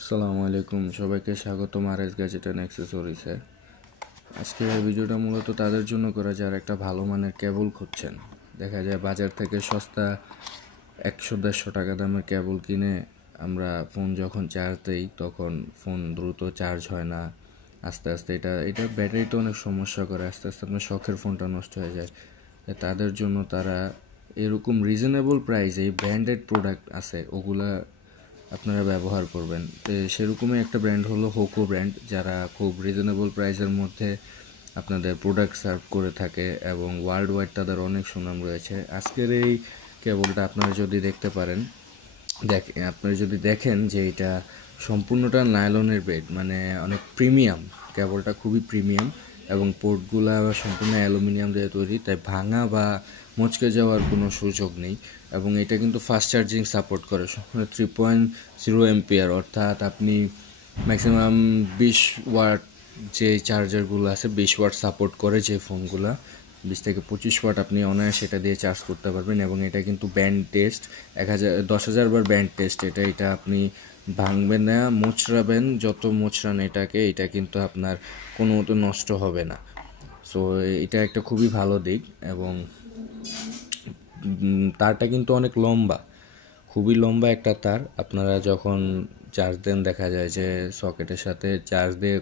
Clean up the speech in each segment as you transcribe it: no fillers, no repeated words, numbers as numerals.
আসসালামু আলাইকুম, সবাইকে স্বাগতম আরএস গ্যাজেট অ্যান্ড অ্যাক্সেসরিজে। আজকের এই ভিডিওটা মূলত তাদের জন্য করা যারা একটা ভালো মানের কেবল খুঁজছেন। দেখা যায় বাজার থেকে সস্তা 100-150 টাকা দামের কেবল কিনে আমরা ফোন যখন চার্জ দিই তখন ফোন দ্রুত চার্জ হয় না, আস্তে আস্তে এটা ব্যাটারিতে অনেক সমস্যা করে, আস্তে আস্তে আপনার শখের ফোনটা নষ্ট হয়ে যায়। তাদের জন্য তারা এরকম রিজনেবল প্রাইসে ব্র্যান্ডেড প্রোডাক্ট আছে ওগুলা আপনারা ব্যবহার করবেন। সেরকমই একটা ব্র্যান্ড হলো হোকো ব্র্যান্ড, যারা খুব রিজনেবল প্রাইসের মধ্যে আপনাদের প্রোডাক্ট সার্ভ করে থাকে এবং ওয়ার্ল্ড ওয়াইড তাদের অনেক সুনাম রয়েছে। আজকের এই কেবলটা আপনারা যদি দেখতে পারেন, আপনারা যদি দেখেন যে এটা সম্পূর্ণটা নাইলনের বেড, মানে অনেক প্রিমিয়াম কেবলটা, খুবই প্রিমিয়াম এবং পোর্টগুলা সম্পূর্ণ অ্যালুমিনিয়াম দিয়ে তৈরি, তাই ভাঙা বা মচকে যাওয়ার কোনো সুযোগ নেই। এবং এটা কিন্তু ফাস্ট চার্জিং সাপোর্ট করে 3.0 এম্পিয়ার, অর্থাৎ আপনি ম্যাক্সিমাম 20 ওয়াট যে চার্জারগুলো আছে 20 ওয়াট সাপোর্ট করে যে ফোনগুলো, 20 থেকে 25 ওয়াট আপনি অনায়াসে সেটা দিয়ে চার্জ করতে পারবেন। এবং এটা কিন্তু ব্যান্ড টেস্ট 10,000 বার ব্যান্ড টেস্ট, এটা আপনি ভাঙবেন না, মোচড়াবেন যত মোচড়ান এটা কিন্তু আপনার কোনো মতো নষ্ট হবে না। সো এটা একটা খুবই ভালো দিক। এবং তারটা কিন্তু অনেক লম্বা, খুবই লম্বা একটা তার। আপনারা যখন চার্জ দেন দেখা যায় যে সকেটের সাথে চার্জ দিয়ে,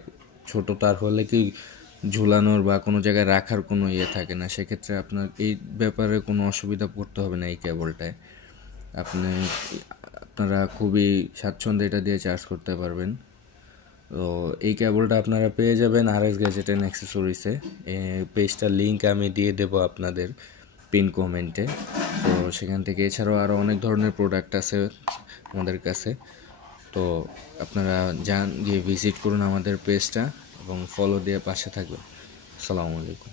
ছোট তার হলে কি ঝুলানোর বা কোনো জায়গায় রাখার কোনো ইয়ে থাকে না, সেক্ষেত্রে আপনার এই ব্যাপারে কোনো অসুবিধা পড়তে হবে না এই কেবলটায়। আপনারা খুবই স্বাচ্ছন্দ্যে এটা দিয়ে চার্জ করতে পারবেন। তো এই কেবলটা আপনারা পেয়ে যাবেন আরএস গ্যাজেট অ্যান্ড অ্যাক্সেসরিজে। পেজটার লিঙ্ক আমি দিয়ে দেবো আপনাদের পিন কমেন্টে। তো সেখান থেকে এছাড়াও আরও অনেক ধরনের প্রোডাক্ট আছে আমাদের কাছে। তো আপনারা যান, গিয়ে ভিজিট করুন আমাদের পেজটা এবং ফলো দিয়ে পাশে থাকবেন। আসসালামু আলাইকুম।